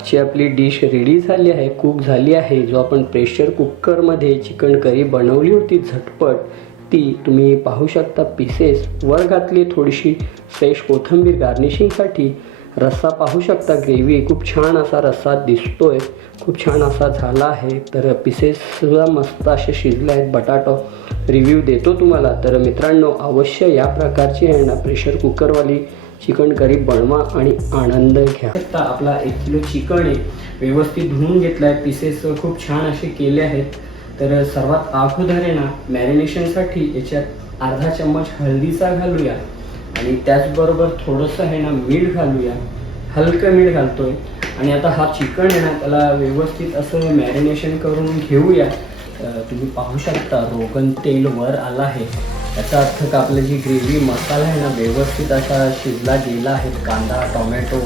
ची आपली dish ready झाली आहे, कुक झाली आहे। जो आपण प्रेशर कुकरमध्ये चिकन करी बनवली होती झटपट, ती तुम्ही पाहू शकता। पीसेस वर घातली, थोडीशी फ्रेश कोथिंबीर गार्निशिंगसाठी। रस्सा पाहू शकता, ग्रेव्ही खूप छान असा रस्सा दिसतोय, खूप छान असा झाला आहे। तर पीसेस सुद्धा मस्त असे शिजले आहेत। बटाटा रिव्ह्यू देतो तुम्हाला। तर मित्रांनो, अवश्य या प्रकारची आहे ना प्रेशर कुकरवाली चिकन करी बनवा आणि आनंद घ्या। आता आपला 1 किलो चिकन आहे, व्यवस्थित धुवून घेतला आहे, पीसेस खूप छान असे केले आहेत। तर सर्वात अगोदर आहे ना मॅरिनेशनसाठी याच्यात अर्धा चम्मच हळदीचा घालूया आणि त्याचबरोबर थोडंसं आहे ना मीठ घालूया, हलकं मीठ घालतोय। आणि आता हा चिकन आहे ना त्याला व्यवस्थित असं मॅरिनेशन करून घेऊया। तुम्ही पाहू शकता रोगन तेल वर आला आहे, याचा अर्थ का आपलं जी ग्रेव्ही मसाला आहे ना व्यवस्थित असा शिजला गेला आहे। कांदा, टोमॅटो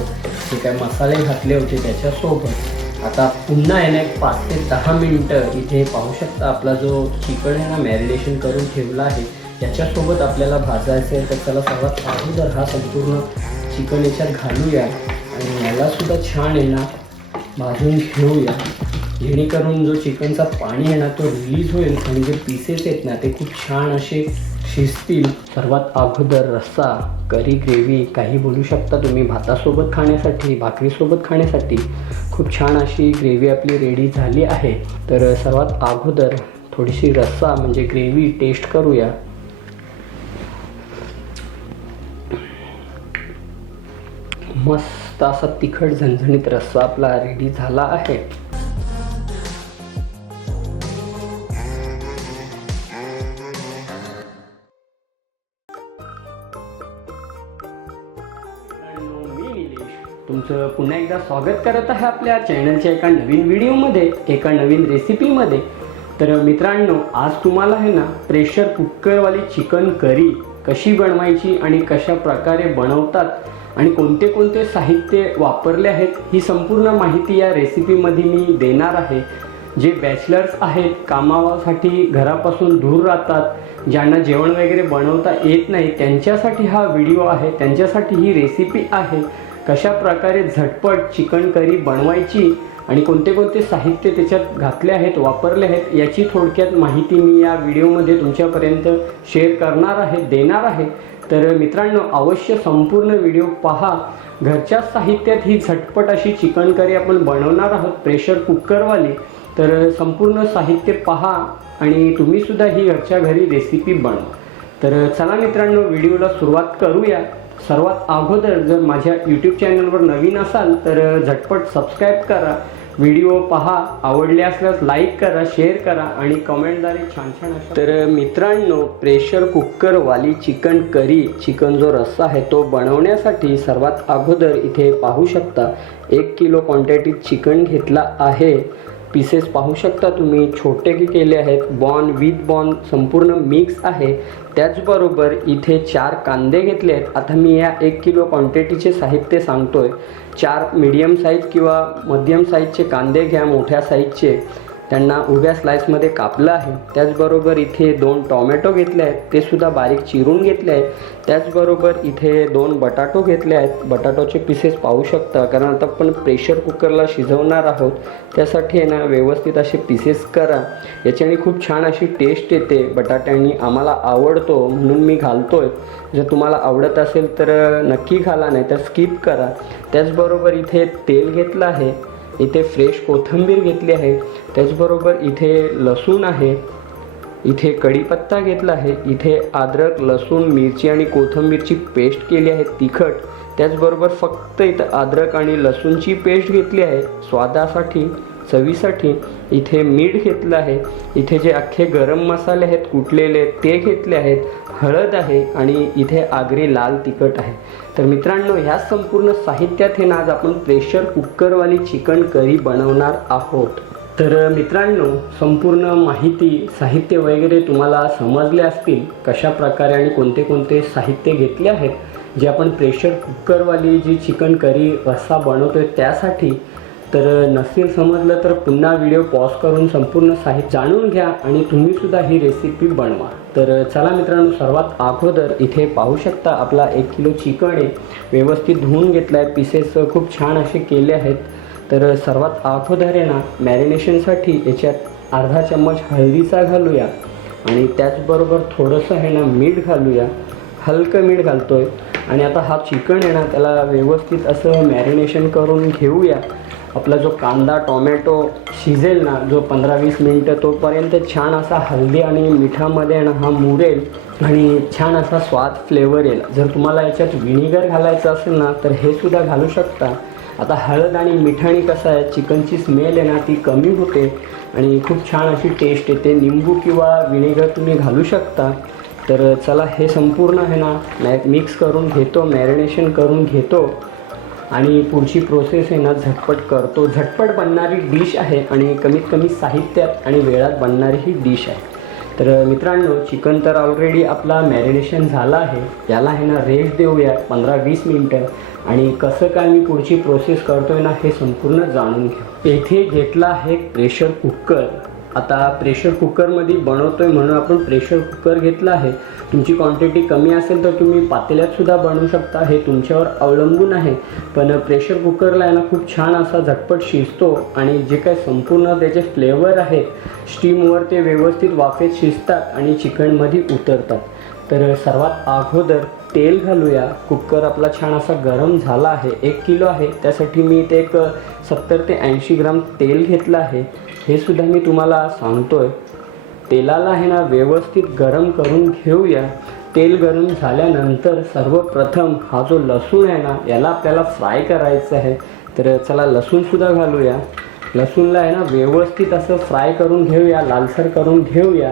जे काय मसाले घातले होते त्याच्यासोबत आता पुन्हा आहे ना 5 ते 10 मिनटं इथे पाहू शकता आपला जो चिकन आहे ना मॅरिनेशन करून ठेवला आहे याच्यासोबत आपल्याला भाजायचं आहे। तर चला सर्वात अगोदर हा संपूर्ण चिकन याच्यात घालूया आणि यालासुद्धा छान आहे ना भाजून घेऊया, जेणेकरून जो चिकनचा पाणी आहे ना तो रिलीज होईल आणि जे पीसेस आहेत ना ते खूप छान असे शिजतील। सर्वात अगोदर रस्सा, करी ग्रेव्ही काही बोलू शकता तुम्ही, भातासोबत खाण्यासाठी, भाकरीसोबत खाण्यासाठी खूप छान अशी ग्रेव्ही आपली रेडी झाली आहे। तर सर्वात अगोदर थोडीशी रस्सा म्हणजे ग्रेव्ही टेस्ट करूया। मस्त असा तिखट झणझणीत रस्सा आपला रेडी झाला आहे। तुमचं पुन्हा एकदा स्वागत करत आहे आपल्या चॅनलच्या एका नवीन व्हिडिओमध्ये, एका नवीन रेसिपीमध्ये। तर मित्रांनो, आज तुम्हाला आहे ना प्रेशर कुकरवाली चिकन करी कशी बनवायची आणि कशा प्रकारे बनवतात आणि कोणते कोणते साहित्य वापरले आहेत ही संपूर्ण माहिती या रेसिपीमध्ये मी देणार आहे। जे बॅचलर्स आहेत, कामासाठी घरापासून दूर राहतात, ज्यांना जेवण वगैरे बनवता येत नाही, त्यांच्यासाठी हा व्हिडिओ आहे, त्यांच्यासाठी ही रेसिपी आहे। कशा प्रकारे झटपट चिकन करी बनवायची आणि कोणते कोणते साहित्य त्याच्यात घातले आहेत, वापरले आहेत, याची थोडक्यात माहिती मी या व्हिडिओमध्ये तुमच्यापर्यंत शेअर करणार आहे, देणार आहे। तर मित्रांनो, अवश्य संपूर्ण व्हिडिओ पहा। घरच्या साहित्यात ही झटपट अशी चिकन करी आपण बनवणार आहोत प्रेशर कुकरवाली। तर संपूर्ण साहित्य पहा आणि तुम्ही सुद्धा ही घरच्या घरी रेसिपी बनवा। तर चला मित्रांनो, व्हिडिओला सुरुवात करूया। सर्वात अगोदर जर माझ्या यूट्यूब चॅनलवर नवीन असाल तर झटपट सबस्क्राईब करा, व्हिडिओ पहा, आवडले असल्यास लाईक करा, शेअर करा आणि कमेंटद्वारे छान छान अशा। तर मित्रांनो, प्रेशर कुकरवाली चिकन करी, चिकन जो रस्सा आहे तो बनवण्यासाठी सर्वात अगोदर इथे पाहू शकता 1 किलो क्वांटिटीत चिकन घेतला आहे। पीसेस पाहू शकता तुम्ही, छोटे केले आहेत, बॉन विथ बॉन संपूर्ण मिक्स आहे। त्याचबरोबर इथे 4 कांदे घेतले आहेत। आता मी या 1 किलो क्वांटिटीचे साहित्य सांगतोय। 4 मीडियम साईज किंवा मध्यम साईजचे कांदे घ्या, मोठ्या साईजचे, त्यांना उभ्या स्लाइसमध्ये कापलं आहे। त्याचबरोबर इथे 2 टोमॅटो घेतले आहेत, ते सुद्धा बारीक चिरून घेतले आहेत। त्याचबरोबर इथे 2 बटाटो घेतले आहेत, बटाटोचे पीसेस पाहू शकता, कारण आता आपण प्रेशर कुकरला शिजवणार आहोत, त्यासाठी आहे ना व्यवस्थित असे पीसेस करा, याच्याने खूप छान अशी टेस्ट येते। बटाट्यांनी आम्हाला आवडतो म्हणून मी घालतोय, जर तुम्हाला आवडत असेल तर नक्की घाला, नाही तर स्किप करा। त्याचबरोबर इथे तेल घेतलं आहे, इथे फ्रेश कोथिंबीर घेतली आहे, त्याचबरोबर इथे लसूण आहे, इथे कढीपत्ता घेतला आहे, इथे अद्रक, लसूण, मिरची आणि कोथिंबीरची पेस्ट केली आहे तिखट। त्याचबरोबर फक्त इथं अद्रक आणि लसूणची पेस्ट घेतली आहे स्वादासाठी, चवीसाठी। इथे मीठ घेतलं आहे, इथे जे अख्खे गरम मसाले आहेत कुटलेले ते घेतले आहेत, हळद आहे आणि इथे आगरी लाल तिखट आहे। तर मित्रांनो, ह्या संपूर्ण साहित्यात हे ना आज आपण प्रेशर कुकरवाली चिकन करी बनवणार आहोत। तर मित्रांनो, संपूर्ण माहिती, साहित्य वगैरे तुम्हाला समजले असतील, कशा प्रकारे आणि कोणते कोणते साहित्य घेतले आहेत जे आपण प्रेशर कुकरवाली जी चिकन करी रस्सा बनवतोय त्यासाठी। तर नसेल समजलं तर पुन्हा व्हिडिओ पॉज करून संपूर्ण साहित्य जाणून घ्या आणि तुम्ही सुद्धा ही रेसिपी बनवा। तर चला मित्रांनो, सर्वात अगोदर इथे पाहू शकता आपला 1 किलो चिकन आहे, व्यवस्थित धुवून घेतला आहे, पीसेस खूप छान असे केले आहेत। तर सर्वात अगोदर आहे ना मॅरिनेशनसाठी याच्यात अर्धा चम्मच हळदीचा घालूया आणि त्याचबरोबर थोडंसं आहे ना मीठ घालूया, हलकं मीठ घालतो आहे. आणि आता हा चिकन आहे ना त्याला व्यवस्थित असं मॅरिनेशन करून घेऊया. आपला जो कांदा टोमॅटो शिजेल ना जो 15-20 मिनटं तोपर्यंत छान असा हळदी आणि मिठामध्ये आहे ना हा मुरेल आणि छान असा स्वाद फ्लेवर येईल. जर तुम्हाला याच्यात विनेगर घालायचं असेल ना तर हे सुद्धा घालू शकता. आता हळद आणि मिठाने कसं आहे चिकनची स्मेल आहे ना ती कमी होते आणि खूप छान अशी टेस्ट येते. निंबू किंवा विनेगर तुम्ही घालू शकता. तर चला हे संपूर्ण आहे ना मिक्स करून घेतो, मॅरिनेशन करून घेतो आणि पुढची प्रोसेस आहे ना झटपट करतो. झटपट बनणारी डिश आहे आणि कमीत कमी साहित्यात आणि वेळात बनणारी ही डिश आहे. तर मित्रांनो चिकन तर ऑलरेडी आपला मॅरिनेशन झाला आहे. याला आहे ना रेस्ट देऊया 15-20 मिनटं आणि कसं काय मी पुढची प्रोसेस करतो आहे ना हे संपूर्ण जाणून घेऊ. येथे घेतला आहे प्रेशर कुकर. आता प्रेशर कुकरमध्ये बनवतो आहे म्हणून आपण प्रेशर कुकर घेतला आहे. तुमची क्वांटिटी कमी असेल तर तुम्ही पातेल्यातसुद्धा बनवू शकता, हे तुमच्यावर अवलंबून आहे. पण प्रेशर कुकरला आहे ना खूप छान असा झटपट शिजतो आणि जे काही संपूर्ण त्याचे फ्लेवर आहेत स्टीमवर ते व्यवस्थित वाफेत शिजतात आणि चिकनमध्ये उतरतात. तर सर्वात अगोदर तेल घालूया. कुकर आपला छान असा गरम झाला आहे. 1 किलो आहे त्यासाठी मी ते एक 70 ते 80 ग्राम तेल घेतलं आहे. हे सुद्धा मी तुम्हाला सांगतो आहे. तेलाला आहे ना व्यवस्थित गरम करून घेऊया. तेल गरम झाल्यानंतर सर्वप्रथम हा जो लसूण आहे ना याला आपल्याला फ्राय करायचं आहे. तर चला लसूणसुद्धा घालूया. लसूणला आहे ना व्यवस्थित असं फ्राय करून घेऊया, लालसर करून घेऊया.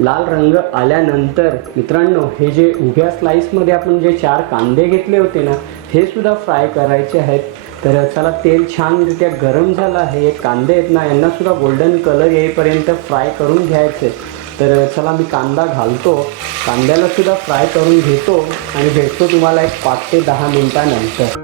लाल रंग आल्यानंतर मित्रांनो हे जे उभ्या स्लाईसमध्ये आपण जे 4 कांदे घेतले होते ना हे सुद्धा फ्राय करायचे आहेत. तर चला तेल छानरित्या गरम झालं आहे. कांदे आहेत ना यांनासुद्धा गोल्डन कलर येईपर्यंत फ्राय करून घ्यायचे. तर चला मी कांदा घालतो, कांद्यालासुद्धा फ्राय करून घेतो आणि भेटतो तुम्हाला एक 5 ते 10 मिनटानंतर.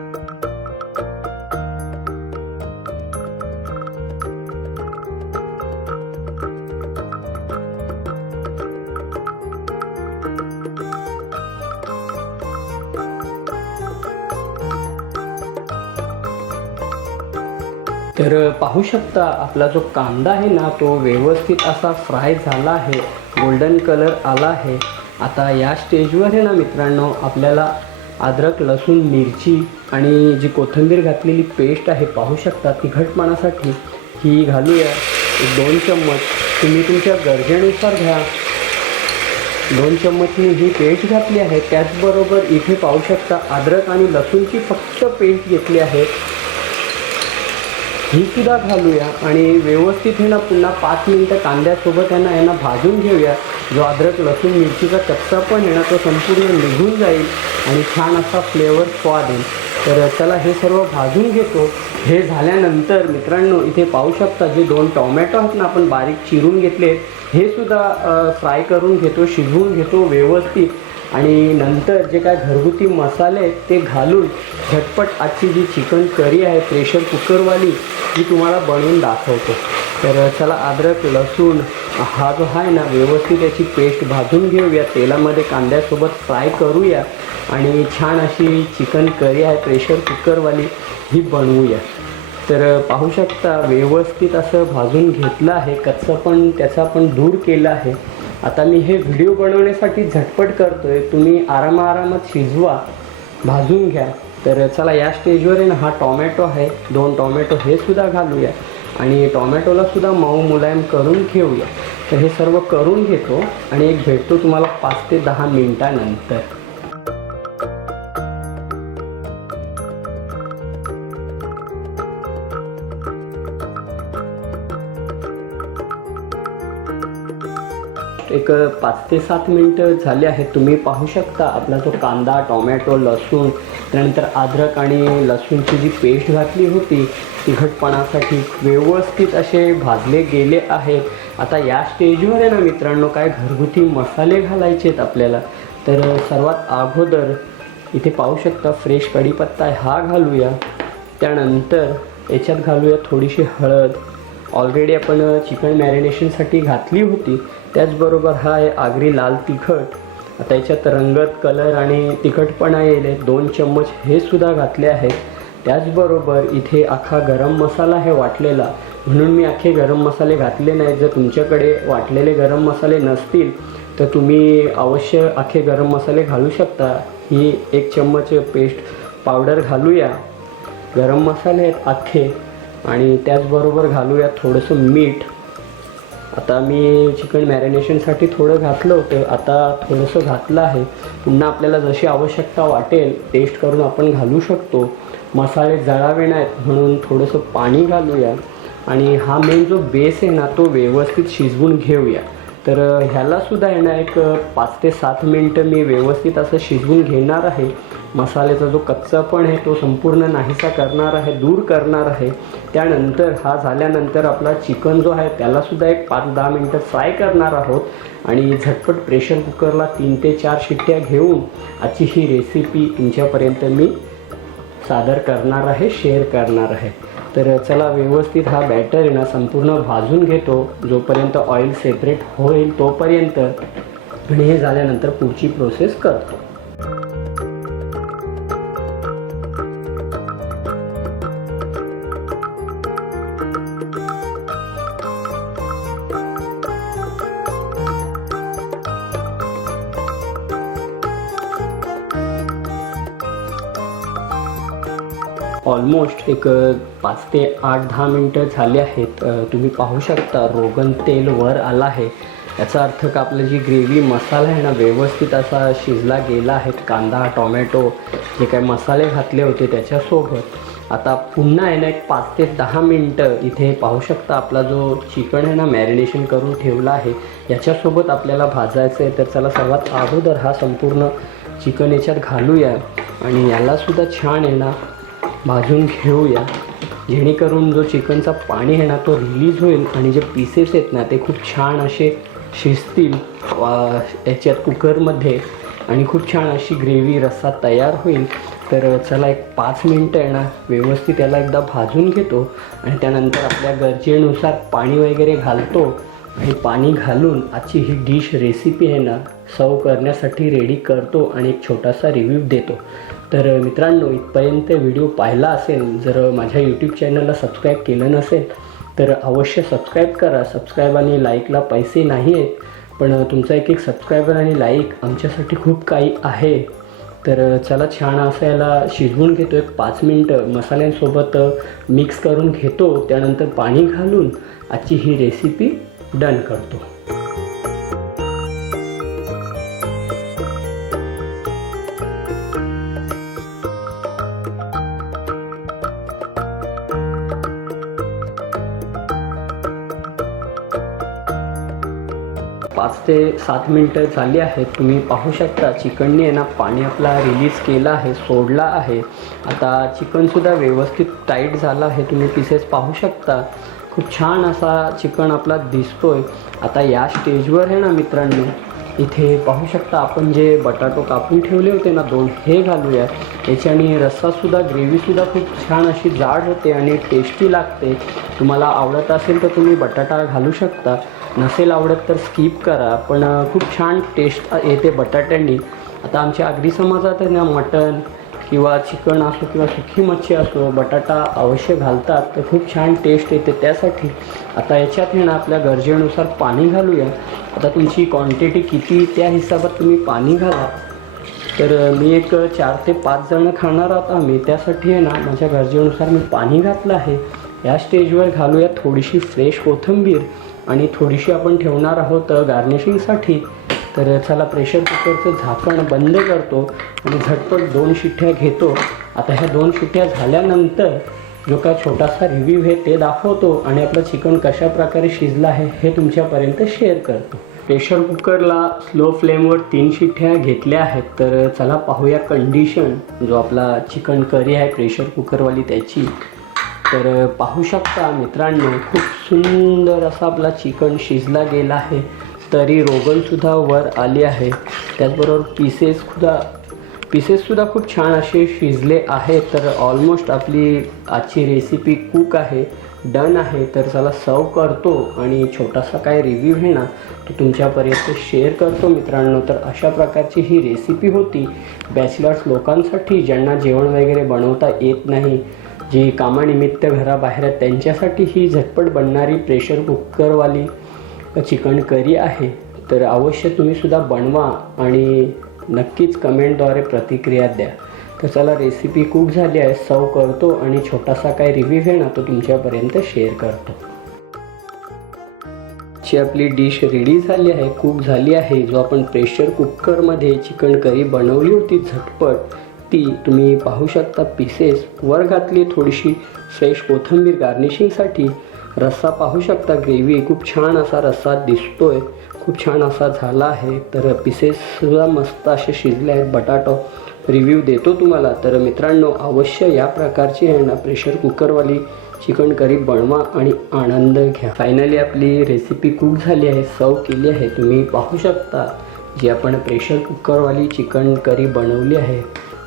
तर पाहू शकता आपला जो कांदा आहे ना तो व्यवस्थित असा फ्राय झाला आहे, गोल्डन कलर आला आहे. आता या स्टेजवर आहे ना मित्रांनो आपल्याला अद्रक लसूण मिरची आणि जी कोथिंबीर घातलेली पेस्ट आहे पाहू शकता तिखटपणासाठी ही घालूया. 2 चम्मच तुम्ही तुमच्या गरजेनुसार घ्या. 2 चम्मच मी ही पेस्ट घातली आहे. त्याचबरोबर इथे पाहू शकता अद्रक आणि लसूणची फक्त पेस्ट घेतली आहे ही सुद्धा घालूया आणि व्यवस्थित हे ना पुन्हा 5 मिनटं कांद्यासोबत यांना भाजून घेऊया. जो अद्रक लसूण मिरचीचा कच्चा पण आहे ना तो संपूर्ण निघून जाईल आणि छान असा फ्लेवर स्वाद येईल. तर चला हे सर्व भाजून घेतो. हे झाल्यानंतर मित्रांनो इथे पाहू शकता जे 2 टोमॅटो आहेत ना आपण बारीक चिरून घेतले हे सुद्धा फ्राय करून घेतो, शिजवून घेतो व्यवस्थित आणि नंतर जे काय घरगुती मसाले आहेत ते घालून झटपट आजची जी चिकन करी आहे प्रेशर कुकरवाली ती तुम्हाला बनवून दाखवतो. तर चला अद्रक लसूण हा जो आहे ना व्यवस्थित याची पेस्ट भाजून घेऊया, तेलामध्ये कांद्यासोबत फ्राय करूया आणि छान अशी चिकन करी आहे प्रेशर कुकरवाली ही बनवूया. तर पाहू शकता व्यवस्थित असं भाजून घेतलं आहे, कच्चं पण त्याचा पण दूर केला आहे. आता मी हे व्हिडिओ बनवण्यासाठी झटपट करतो आहे, तुम्ही आरामात शिजवा, भाजून घ्या. तर चला या स्टेजवर आहे ना हा टोमॅटो आहे, 2 टोमॅटो हे सुद्धा घालूया आणि टोमॅटोला सुद्धा मऊ मुलायम करून घेऊया. तर हे सर्व करून घेतो आणि एक भेटतो तुम्हाला 5 ते 10 मिनटानंतर. एक 5 ते 7 मिनटं झाले आहेत. तुम्ही पाहू शकता आपला जो कांदा टोमॅटो लसूण त्यानंतर अद्रक आणि लसूणची जी पेस्ट घातली होती तिखटपणासाठी व्यवस्थित असे भाजले गेले आहेत. आता या स्टेजवर आहे ना मित्रांनो काय घरगुती मसाले घालायचे आहेत आपल्याला. तर सर्वात अगोदर इथे पाहू शकता फ्रेश कढीपत्ता हा घालूया. त्यानंतर याच्यात घालूया थोडीशी हळद, ऑलरेडी आपण चिकन मॅरिनेशनसाठी घातली होती. त्याचबरोबर हा आहे आगरी लाल तिखट. आता याच्यात रंगत कलर आणि तिखटपणा येईल 2 चम्मच हे सुद्धा घातले आहेत. त्याचबरोबर इथे अख्खा गरम मसाला आहे वाटलेला, म्हणून मी अख्खे गरम मसाले घातले नाहीत. जर तुमच्याकडे वाटलेले गरम मसाले नसतील तर तुम्ही अवश्य अख्खे गरम मसाले घालू शकता. ही 1 चम्मच पेस्ट पावडर घालूया. गरम मसाले आहेत अख्खे आणि त्याचबरोबर घालूया थोडंसं मीठ. आता मी चिकन मॅरिनेशनसाठी थोडं घातलं होतं, आता थोडंसं घातलं आहे. पुन्हा आपल्याला जशी आवश्यकता वाटेल टेस्ट करून आपण घालू शकतो. मसाले जळावे नाहीत म्हणून थोडंसं पाणी घालूया आणि हा मेन जो बेस आहे ना तो व्यवस्थित शिजवून घेऊया. तर ह्यालासुद्धा आहे ना एक 5 ते 7 मिनटं मी व्यवस्थित असं शिजवून घेणार आहे. मसाल्याचा जो कच्चापण आहे तो संपूर्ण नाहीसा करणार आहे, दूर करणार आहे. त्यानंतर हा झाल्यानंतर आपला चिकन जो आहे त्यालासुद्धा एक 5-10 मिनटं फ्राय करणार आहोत आणि झटपट प्रेशर कुकरला 3 ते 4 शिट्ट्या घेऊन आजची ही रेसिपी तुमच्यापर्यंत मी सादर करणार आहे, शेअर करणार आहे. तर चला व्यवस्थित हा बॅटर आहे ना संपूर्ण भाजून घेतो जोपर्यंत ऑइल सेपरेट होईल तोपर्यंत, आणि हे झाल्यानंतर पुढची प्रोसेस करतो. ऑलमोस्ट एक 5 ते 8-10 मिनटं झाले आहेत. तुम्ही पाहू शकता रोगन तेल वर आलं आहे. याचा अर्थ का आपलं जी ग्रेव्ही मसाला आहे ना व्यवस्थित असा शिजला गेला आहे. कांदा, टोमॅटो जे काही मसाले घातले होते त्याच्यासोबत आता पुन्हा आहे ना एक 5 ते 10 मिनटं इथे पाहू शकता आपला जो चिकन आहे ना मॅरिनेशन करून ठेवला आहे याच्यासोबत आपल्याला भाजायचं आहे. तर चला सर्वात अगोदर हा संपूर्ण चिकन याच्यात घालूया आणि यालासुद्धा छान आहे ना भाजून घेऊया, जेणेकरून जो चिकनचा पाणी आहे ना तो रिलीज होईल आणि जे पीसेस आहेत ना ते खूप छान असे शिजतील याच्यात कुकरमध्ये आणि खूप छान अशी ग्रेव्ही रस्सा तयार होईल. तर चला एक 5 मिनटं आहे ना व्यवस्थित याला एकदा भाजून घेतो आणि त्यानंतर आपल्या गरजेनुसार पाणी वगैरे घालतो आणि पाणी घालून आजची ही डिश रेसिपी आहे ना सर्व करण्यासाठी रेडी करतो आणि एक छोटासा रिव्ह्यू देतो. तर मित्रांनो, इथपर्यंत व्हिडिओ पाहिला असेल, जर माझ्या यूट्यूब चॅनलला सबस्क्राईब केलं नसेल तर अवश्य सबस्क्राईब करा. सबस्क्राईब आणि लाईकला पैसे नाही आहेत, पण तुमचा एक सबस्क्रायबर आणि लाईक आमच्यासाठी खूप काही आहे. तर चला छान असं याला शिजवून घेतो. एक 5 मिनटं मसाल्यांसोबत मिक्स करून घेतो, त्यानंतर पाणी घालून आजची ही रेसिपी डन करतो. पाच ते 7 मिनटं झाली आहेत. तुम्ही पाहू शकता चिकनने आहे ना पाणी आपला रिलीज केला आहे, सोडला आहे. आता चिकनसुद्धा व्यवस्थित टाईट झाला आहे. तुम्ही पीसेस पाहू शकता, खूप छान असा चिकन आपला दिसतोय. आता या स्टेजवर आहे ना मित्रांनो, इथे पाहू शकता आपण जे बटाटो कापून ठेवले होते ना 2, हे घालूया. याच्याने रस्सासुद्धा ग्रेव्हीसुद्धा खूप छान अशी जाड होते आणि टेस्टी लागते. तुम्हाला आवडत असेल तर तुम्ही बटाटा घालू शकता, नसेल आवडत तर स्किप करा, पण खूप छान टेस्ट येते बटाट्यांनी. आता आमच्या आगरी समाजात आहे ना मटण किंवा चिकन असो किंवा सुकी मच्छी असो, बटाटा अवश्य घालतात, तर खूप छान टेस्ट येते त्यासाठी. आता याच्यात आहे ना आपल्या गरजेनुसार पाणी घालूया. आता तुमची क्वांटिटी किती त्या हिशोबात तुम्ही पाणी घाला. तर मी एक 4 ते 5 जणं खाणार आहोत आम्ही, त्यासाठी आहे ना माझ्या गरजेनुसार मी पाणी घातलं आहे. या स्टेजवर घालूया थोडीशी फ्रेश कोथिंबीर आणि थोडीशी आपण ठेवणार आहोत गार्निशिंगसाठी. तर चला प्रेशर कुकरचं झाकण बंद करतो आणि झटपट 2 शिट्ट्या घेतो. आता ह्या 2 शिट्ट्या झाल्यानंतर जो काय छोटासा रिव्ह्यू आहे ते दाखवतो आणि आपलं चिकन कशा प्रकारे शिजलं आहे हे तुमच्यापर्यंत शेअर करतो. प्रेशर कुकरला स्लो फ्लेमवर 3 शिट्ट्या घेतल्या आहेत. तर चला पाहूया कंडिशन जो आपला चिकन करी आहे प्रेशर कुकरवाली त्याची. तर पाहू शकता मित्रांनो, खूप सुंदर असा आपला चिकन शिजला गेला आहे. तरी रोगनसुद्धा वर आली आहे, त्याचबरोबर पीसेससुद्धा पीसेससुद्धा खूप छान असे शिजले आहेत. तर ऑलमोस्ट आपली आजची रेसिपी कुक आहे, डन आहे. तर चला सर्व करतो आणि छोटासा काय रिव्ह्यू आहे ना तो तुमच्यापर्यंत शेअर करतो मित्रांनो. तर अशा प्रकारची ही रेसिपी होती बॅचलर्स लोकांसाठी, ज्यांना जेवण वगैरे बनवता येत नाही, जी कामानिमित्त घराबाहेर आहेत, त्यांच्यासाठी ही झटपट बनणारी प्रेशर कुकरवाली चिकन करी आहे. तर अवश्य तुम्हीसुद्धा बनवा आणि नक्कीच कमेंटद्वारे प्रतिक्रिया द्या. तर चला रेसिपी कुक झाली आहे, सर्व करतो आणि छोटासा काय रिव्ह्यू आहे ना तो तुमच्यापर्यंत शेअर करतो. जी आपली डिश रेडी झाली आहे, कुक झाली आहे. जो आपण प्रेशर कुकरमध्ये चिकन करी बनवली होती झटपट, ती तुम्ही पाहू शकता. पीसेस वर घातली, थोडीशी फ्रेश कोथिंबीर गार्निशिंगसाठी. रस्सा पाहू शकता, ग्रेव्ही खूप छान असा रस्सा दिसतोय, खूप छान असा झाला आहे. तर पीसेससुद्धा मस्त असे शिजले आहेत. बटाटो रिव्ह्यू देतो तुम्हाला. तर मित्रांनो अवश्य या प्रकारची आहे ना प्रेशर कुकरवाली चिकन करी बनवा आणि आनंद घ्या. फायनली आपली रेसिपी कुक झाली आहे, सर्व केली आहे. तुम्ही पाहू शकता जी आपण प्रेशर कुकरवाली चिकन करी बनवली आहे.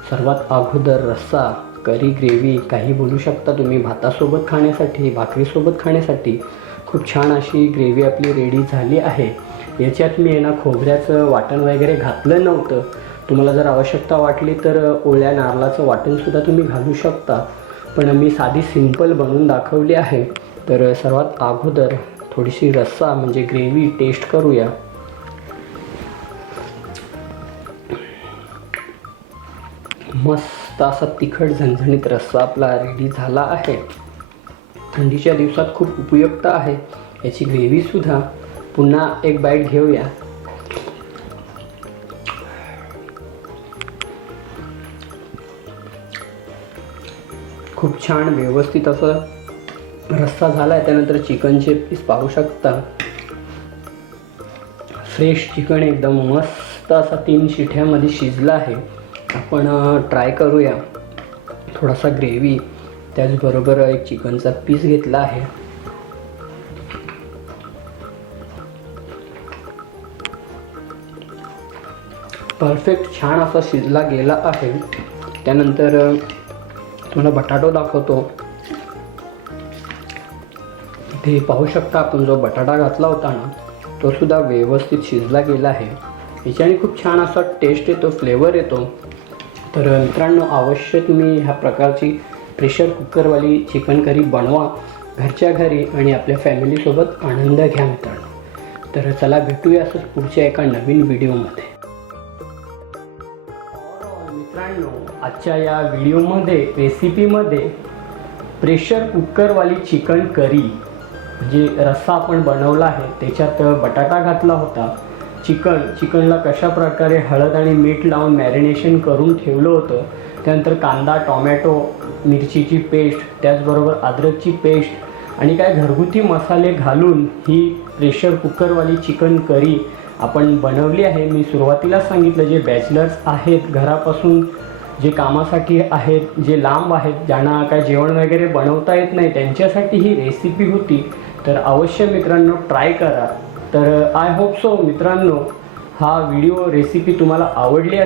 सर्वात अगोदर रस्सा, करी, ग्रेव्ही काही बोलू शकता तुम्ही, भातासोबत खाण्यासाठी, भाकरीसोबत खाण्यासाठी खूप छान अशी ग्रेव्ही आपली रेडी झाली आहे. याच्यात मी ना खोबऱ्याचं वाटण वगैरे घातलं नव्हतं. तुम्हाला जर आवश्यकता वाटली तर ओल्या नारळाचं वाटणसुद्धा तुम्ही घालू शकता, पण मी साधी सिंपल बनवून दाखवली आहे. तर सर्वात अगोदर थोडीशी रस्सा म्हणजे ग्रेव्ही टेस्ट करूया. मस्त असा तिखट झणझणीत रस्सा आपला रेडी झाला आहे. थंडीच्या दिवसात खूप उपयुक्त आहे याची ग्रेव्हीसुद्धा. पुन्हा एक बाईट घेऊया. खूप छान व्यवस्थित असं रस्सा झाला आहे. त्यानंतर चिकनचे पीस पाहू शकता, फ्रेश चिकन एकदम मस्त असा 3 शिट्यामध्ये शिजला आहे. आपण ट्राय करूया. थोडासा ग्रेव्ही, त्याचबरोबर एक चिकनचा पीस घेतला आहे. परफेक्ट छान असा शिजला गेला आहे. त्यानंतर तुम्हाला बटाटो दाखवतो. इथे पाहू शकता आपण जो बटाटा घातला होता ना तो सुद्धा व्यवस्थित शिजला गेला आहे. याच्याने खूप छान असा टेस्ट येतो, फ्लेवर येतो. तर मित्रांनो अवश्य तुम्ही ह्या प्रकारची प्रेशर कुकरवाली चिकन करी बनवा घरच्या घरी आणि आपल्या फॅमिलीसोबत आनंद घ्या मित्रांनो. तर चला भेटूया असंच पुढच्या एका नवीन व्हिडिओमध्ये. मित्रांनो आजच्या या व्हिडिओमध्ये रेसिपीमध्ये प्रेशर कुकरवाली चिकन करी जे रस्सा आपण बनवला आहे, त्याच्यात बटाटा घातला होता. चिकनला कशा प्रकारे हळद आणि मीठ लावून मॅरिनेशन करून ठेवलं होतं. त्यानंतर कांदा, टोमॅटो, मिरचीची पेस्ट, त्याचबरोबर अद्रकची पेस्ट आणि काय घरगुती मसाले घालून ही प्रेशर कुकरवाली चिकन करी आपण बनवली आहे. मी सुरुवातीला सांगितलं जे बॅचलर्स आहेत, घरापासून जे कामासाठी आहेत, जे लांब आहेत, ज्यांना काय जेवण वगैरे बनवता येत नाही, त्यांच्यासाठी ही रेसिपी होती. तर अवश्य मित्रांनो ट्राय करा. तर आय होप सो मित्रांनो हा व्हिडिओ रेसिपी तुम्हाला आवडली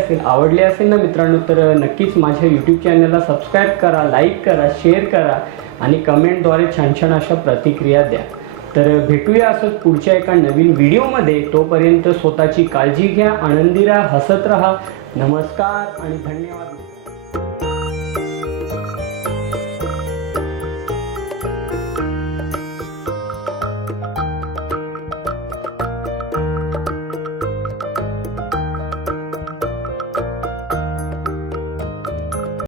असेल ना मित्रांनो, तर नक्कीच माझ्या यूट्यूब चॅनलला सबस्क्राईब करा, लाईक करा, शेअर करा आणि कमेंटद्वारे छान छान अशा प्रतिक्रिया द्या. तर भेटूया असंच पुढच्या एका नवीन व्हिडिओमध्ये. तोपर्यंत स्वतःची काळजी घ्या, आनंदी राहा, हसत राहा. नमस्कार आणि धन्यवाद.